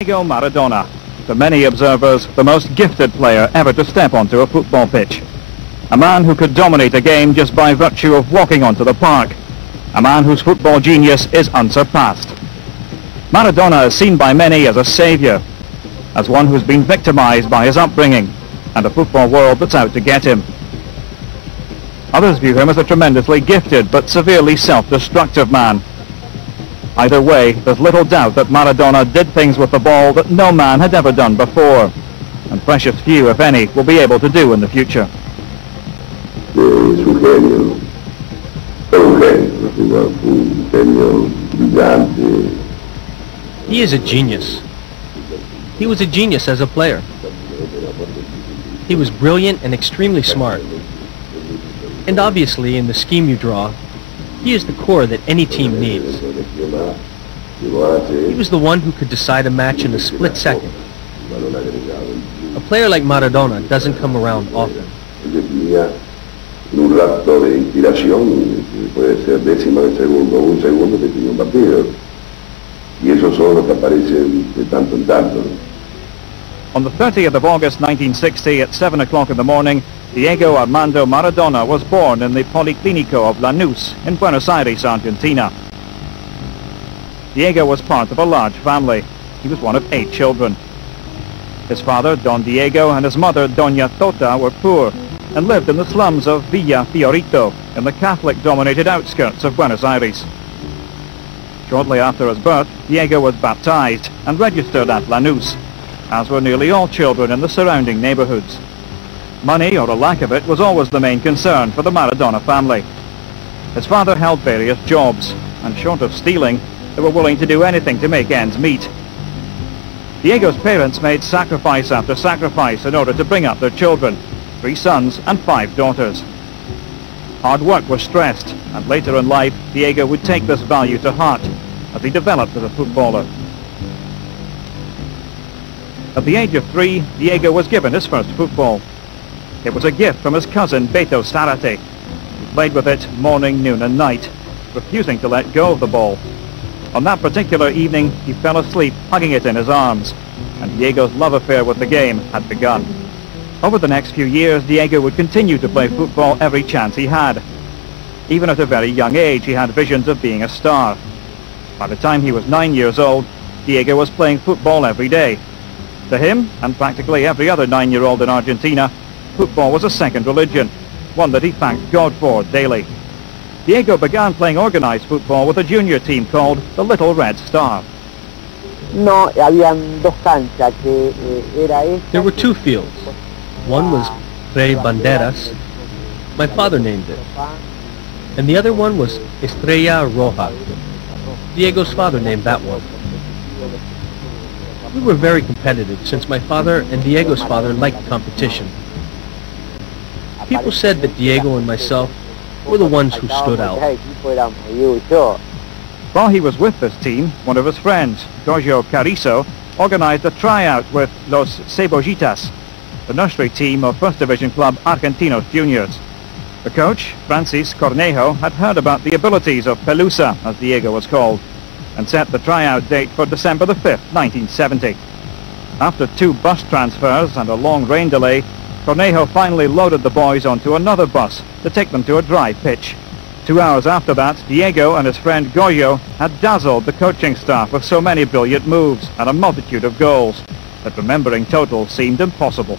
Diego Maradona, to many observers, the most gifted player ever to step onto a football pitch. A man who could dominate a game just by virtue of walking onto the park. A man whose football genius is unsurpassed. Maradona is seen by many as a saviour, as one who's been victimised by his upbringing and a football world that's out to get him. Others view him as a tremendously gifted but severely self-destructive man. Either way, there's little doubt that Maradona did things with the ball that no man had ever done before, and precious few, if any, will be able to do in the future. He is a genius. He was a genius as a player. He was brilliant and extremely smart. And obviously, in the scheme you draw, he is the core that any team needs. He was the one who could decide a match in a split second. A player like Maradona doesn't come around often. On the 30th of August 1960 at 7 o'clock in the morning, Diego Armando Maradona was born in the Policlinico of Lanús in Buenos Aires, Argentina. Diego was part of a large family. He was one of 8 children. His father, Don Diego, and his mother, Doña Tota, were poor and lived in the slums of Villa Fiorito in the Catholic-dominated outskirts of Buenos Aires. Shortly after his birth, Diego was baptized and registered at Lanús, as were nearly all children in the surrounding neighborhoods. Money, or a lack of it, was always the main concern for the Maradona family. His father held various jobs, and short of stealing, they were willing to do anything to make ends meet. Diego's parents made sacrifice after sacrifice in order to bring up their children, 3 sons and 5 daughters. Hard work was stressed, and later in life, Diego would take this value to heart as he developed as a footballer. At the age of 3, Diego was given his first football. It was a gift from his cousin Beto Zarate, who played with it morning, noon and night, refusing to let go of the ball. On that particular evening, he fell asleep hugging it in his arms, and Diego's love affair with the game had begun. Over the next few years, Diego would continue to play football every chance he had. Even at a very young age, he had visions of being a star. By the time he was 9 years old, Diego was playing football every day. To him, and practically every other 9-year-old in Argentina, football was a second religion, one that he thanked God for daily. Diego began playing organized football with a junior team called the Little Red Star. There were 2 fields. One was Tres Banderas, my father named it, and the other one was Estrella Roja. Diego's father named that one. We were very competitive since my father and Diego's father liked competition. People said that Diego and myself were the ones who stood out. While he was with this team, one of his friends, Goyo Carrizo, organized a tryout with Los Cebollitas, the nursery team of First Division club Argentinos Juniors. The coach, Francis Cornejo, had heard about the abilities of Pelusa, as Diego was called, and set the tryout date for December the 5th, 1970. After 2 bus transfers and a long rain delay, Cornejo finally loaded the boys onto another bus to take them to a dry pitch. 2 hours after that, Diego and his friend Goyo had dazzled the coaching staff with so many brilliant moves and a multitude of goals that remembering totals seemed impossible.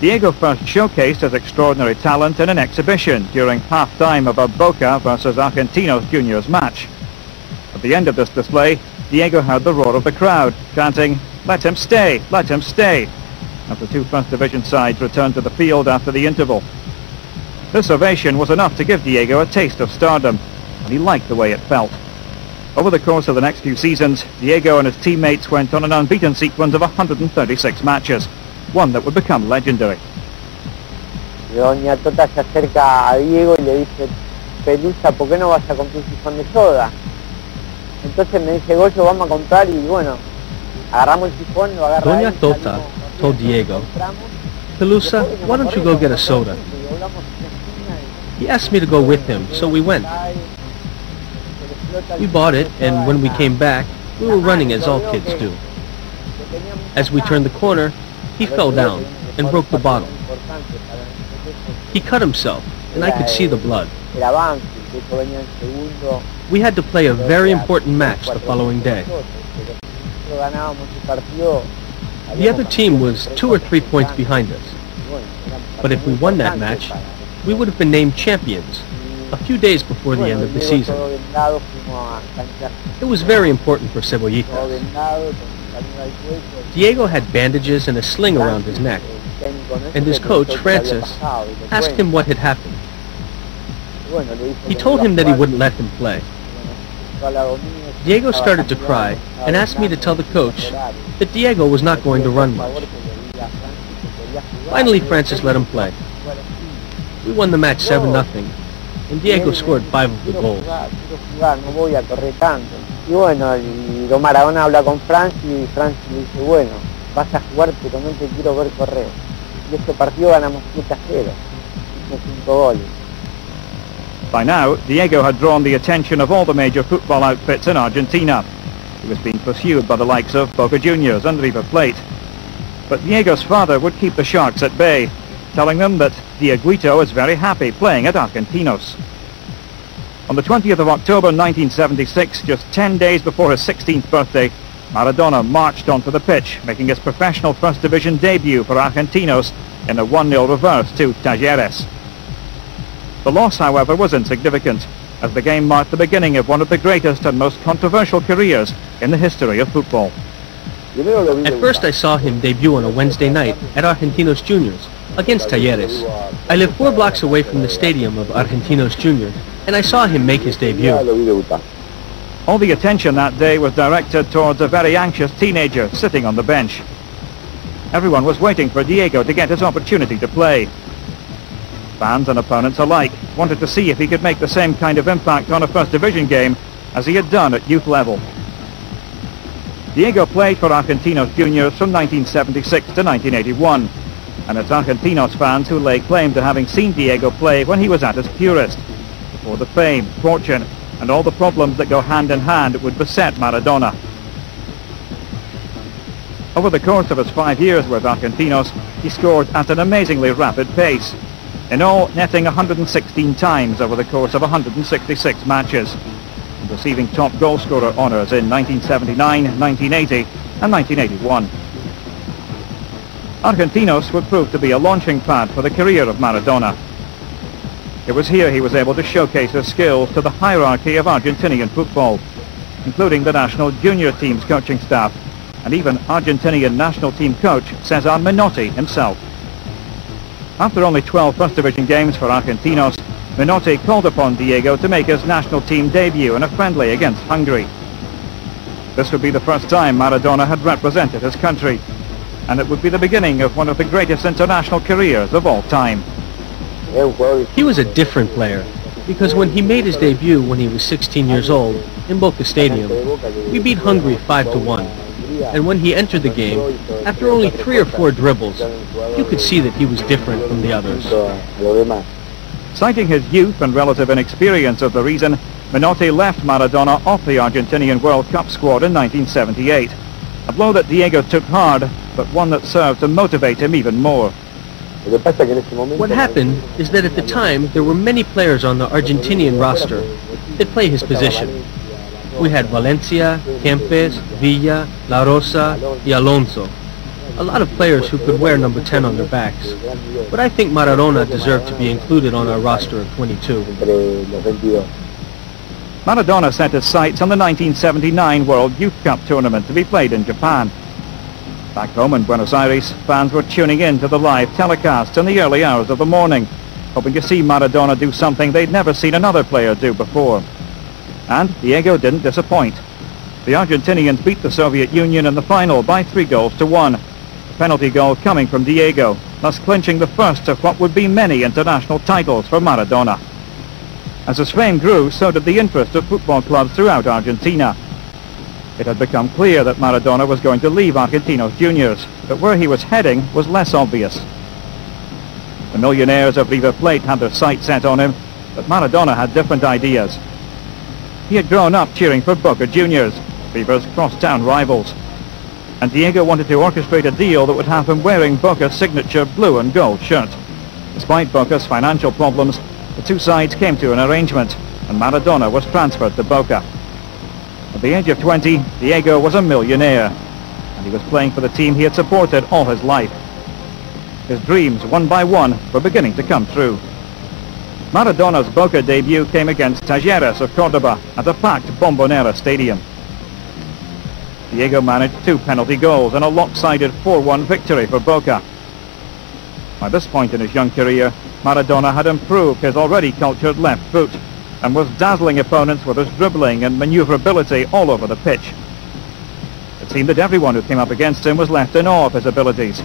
Diego first showcased his extraordinary talent in an exhibition during half-time of a Boca versus Argentinos Juniors match. At the end of this display, Diego heard the roar of the crowd, chanting, "Let him stay! Let him stay!" as the 2 First Division sides returned to the field after the interval. This ovation was enough to give Diego a taste of stardom, and he liked the way it felt. Over the course of the next few seasons, Diego and his teammates went on an unbeaten sequence of 136 matches, one that would become legendary. Doña Tota se acerca a Diego y le dice, Pelusa, ¿por qué no vas a comprar un sifón de soda? Entonces me dice, Goyo, vamos a comprar y bueno, agarramos el sifón, lo agarra Doña Tota told Diego, Pelusa, why don't you go get a soda? He asked me to go with him, so we went. We bought it, and when we came back, we were running as all kids do. As we turned the corner, he fell down and broke the bottle. He cut himself, and I could see the blood. We had to play a very important match the following day. The other team was 2 or 3 points behind us. But if we won that match, we would have been named champions a few days before the end of the season. It was very important for Cebollitas. Diego had bandages and a sling around his neck, and his coach, Francis, asked him what had happened. He told him that he wouldn't let him play. Diego started to cry and asked me to tell the coach that Diego was not going to run much. Finally, Francis let him play. We won the match 7-0, and Diego scored 5 of the goals. Y bueno, y Maradona habla con Francis y Francis le dice, bueno, vas a jugar pero no te quiero ver correr. Y este partido ganamos 7-0, hizo 5 goles. By now, Diego had drawn the attention of all the major football outfits in Argentina. He was being pursued by the likes of Boca Juniors and River Plate. But Diego's father would keep the Sharks at bay, telling them that Dieguito is very happy playing at Argentinos. On the 20th of October 1976, just 10 days before his 16th birthday, Maradona marched onto the pitch, making his professional First Division debut for Argentinos in a 1-0 reverse to Talleres. The loss, however, was insignificant, as the game marked the beginning of one of the greatest and most controversial careers in the history of football. At first I saw him debut on a Wednesday night at Argentinos Juniors against Talleres. I live 4 blocks away from the stadium of Argentinos Juniors, and I saw him make his debut. All the attention that day was directed towards a very anxious teenager sitting on the bench. Everyone was waiting for Diego to get his opportunity to play. Fans and opponents alike wanted to see if he could make the same kind of impact on a First Division game as he had done at youth level. Diego played for Argentinos Juniors from 1976 to 1981, and it's Argentinos fans who lay claim to having seen Diego play when he was at his purest, before the fame, fortune, and all the problems that go hand in hand would beset Maradona. Over the course of his 5 years with Argentinos, he scored at an amazingly rapid pace, in all netting 116 times over the course of 166 matches, and receiving top goalscorer honours in 1979, 1980 and 1981. Argentinos would prove to be a launching pad for the career of Maradona. It was here he was able to showcase his skills to the hierarchy of Argentinian football, including the national junior team's coaching staff, and even Argentinian national team coach Cesar Menotti himself. After only 12 First Division games for Argentinos, Menotti called upon Diego to make his national team debut in a friendly against Hungary. This would be the first time Maradona had represented his country, and it would be the beginning of one of the greatest international careers of all time. He was a different player, because when he made his debut when he was 16 years old, in Boca Stadium, we beat Hungary 5-1. And when he entered the game, after only 3 or 4 dribbles, you could see that he was different from the others. Citing his youth and relative inexperience as the reason, Menotti left Maradona off the Argentinian World Cup squad in 1978. A blow that Diego took hard, but one that served to motivate him even more. What happened is that at the time there were many players on the Argentinian roster that play his position. We had Valencia, Kempes, Villa, La Rosa, y Alonso. A lot of players who could wear number 10 on their backs. But I think Maradona deserved to be included on our roster of 22. Maradona set his sights on the 1979 World Youth Cup tournament to be played in Japan. Back home in Buenos Aires, fans were tuning in to the live telecast in the early hours of the morning, hoping to see Maradona do something they'd never seen another player do before. And Diego didn't disappoint. The Argentinians beat the Soviet Union in the final by 3-1, the penalty goal coming from Diego, thus clinching the first of what would be many international titles for Maradona. As his fame grew, so did the interest of football clubs throughout Argentina. It had become clear that Maradona was going to leave Argentinos Juniors, but where he was heading was less obvious. The millionaires of River Plate had their sights set on him, but Maradona had different ideas. He had grown up cheering for Boca Juniors, River's crosstown rivals. and Diego wanted to orchestrate a deal that would have him wearing Boca's signature blue and gold shirt. Despite Boca's financial problems, the two sides came to an arrangement, and Maradona was transferred to Boca. At the age of 20, Diego was a millionaire, and he was playing for the team he had supported all his life. His dreams, one by one, were beginning to come true. Maradona's Boca debut came against Talleres of Cordoba at the packed Bombonera Stadium. Diego managed 2 penalty goals and a lopsided 4-1 victory for Boca. By this point in his young career, Maradona had improved his already cultured left foot and was dazzling opponents with his dribbling and manoeuvrability all over the pitch. It seemed that everyone who came up against him was left in awe of his abilities,